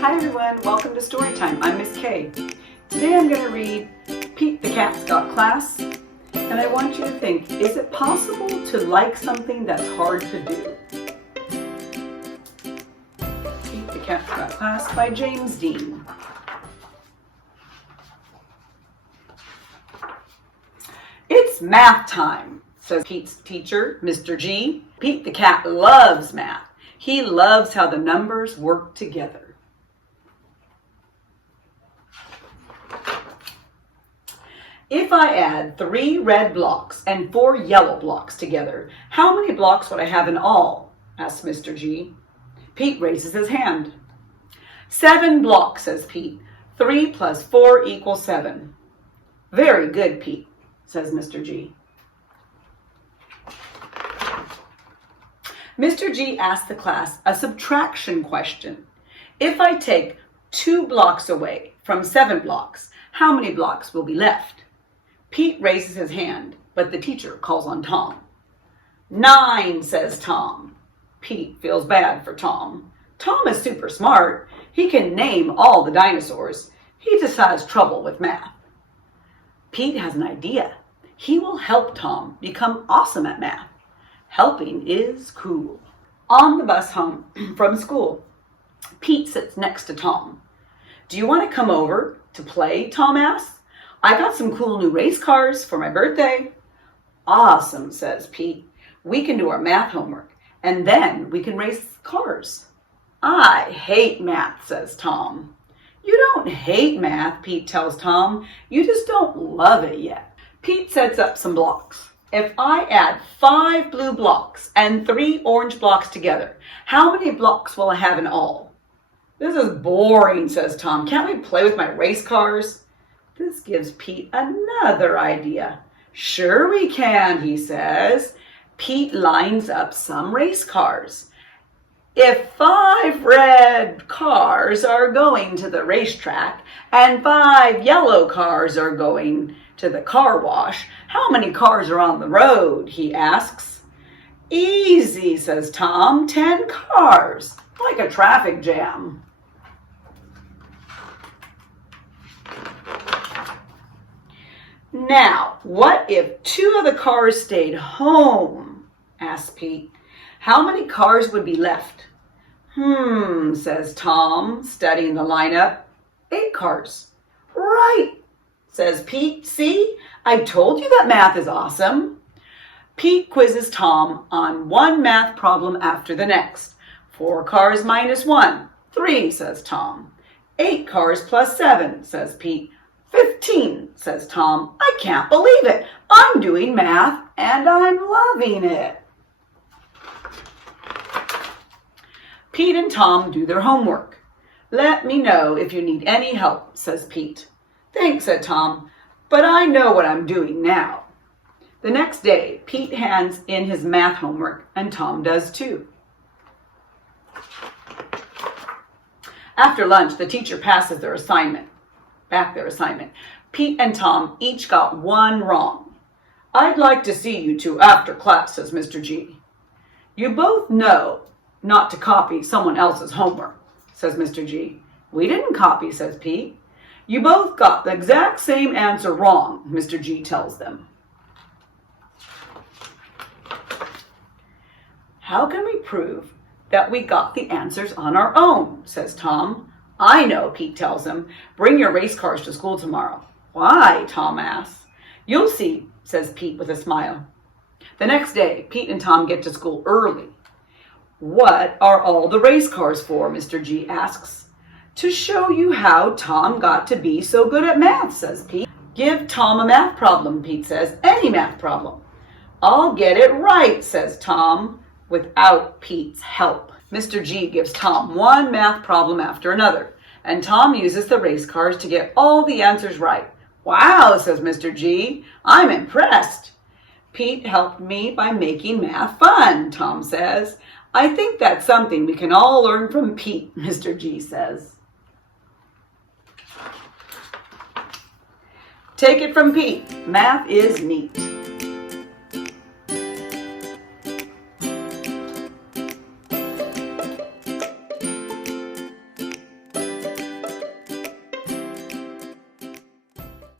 Hi everyone, welcome to Storytime. I'm Miss Kay. Today I'm going to read Pete the Cat's Got Class, and I want you to think, is it possible to like something that's hard to do? Pete the Cat's Got Class by James Dean. It's math time, says Pete's teacher, Mr. G. Pete the cat loves math. He loves how the numbers work together. If I add 3 red blocks and 4 yellow blocks together, how many blocks would I have in all? Asks Mr. G. Pete raises his hand. 7 blocks, says Pete. 3 plus 4 equals 7. Very good, Pete, says Mr. G. Mr. G asks the class a subtraction question. If I take 2 blocks away from 7 blocks, how many blocks will be left? Pete raises his hand, but the teacher calls on Tom. 9, says Tom. Pete feels bad for Tom. Tom is super smart. He can name all the dinosaurs. He just has trouble with math. Pete has an idea. He will help Tom become awesome at math. Helping is cool. On the bus home from school, Pete sits next to Tom. Do you want to come over to play? Tom asks. I got some cool new race cars for my birthday. Awesome, says Pete. We can do our math homework, and then we can race cars. I hate math, says Tom. You don't hate math, Pete tells Tom. You just don't love it yet. Pete sets up some blocks. If I add 5 blue blocks and 3 orange blocks together, how many blocks will I have in all? This is boring, says Tom. Can't we play with my race cars? This gives Pete another idea. Sure we can, he says. Pete lines up some race cars. If 5 red cars are going to the racetrack and 5 yellow cars are going to the car wash, how many cars are on the road? He asks. Easy, says Tom. 10 cars, like a traffic jam. Now, what if 2 of the cars stayed home? Asked Pete. How many cars would be left? Says Tom, studying the lineup. 8 cars. Right, says Pete. See, I told you that math is awesome. Pete quizzes Tom on one math problem after the next. 4 cars minus 1. 3, says Tom. 8 cars plus 7, says Pete. 15, says Tom. I can't believe it. I'm doing math and I'm loving it. Pete and Tom do their homework. Let me know if you need any help, says Pete. Thanks, said Tom, but I know what I'm doing now. The next day, Pete hands in his math homework and Tom does too. After lunch, the teacher passes their assignment. Pete and Tom each got 1 wrong. I'd like to see you 2 after class, says Mr. G. You both know not to copy someone else's homework, says Mr. G. We didn't copy, says Pete. You both got the exact same answer wrong, Mr. G tells them. How can we prove that we got the answers on our own, says Tom. I know, Pete tells him. Bring your race cars to school tomorrow. Why? Tom asks. You'll see, says Pete with a smile. The next day, Pete and Tom get to school early. What are all the race cars for? Mr. G asks. To show you how Tom got to be so good at math, says Pete. Give Tom a math problem, Pete says. Any math problem. I'll get it right, says Tom, without Pete's help. Mr. G gives Tom one math problem after another, and Tom uses the race cars to get all the answers right. Wow, says Mr. G. I'm impressed. Pete helped me by making math fun, Tom says. I think that's something we can all learn from Pete, Mr. G says. Take it from Pete. Math is neat.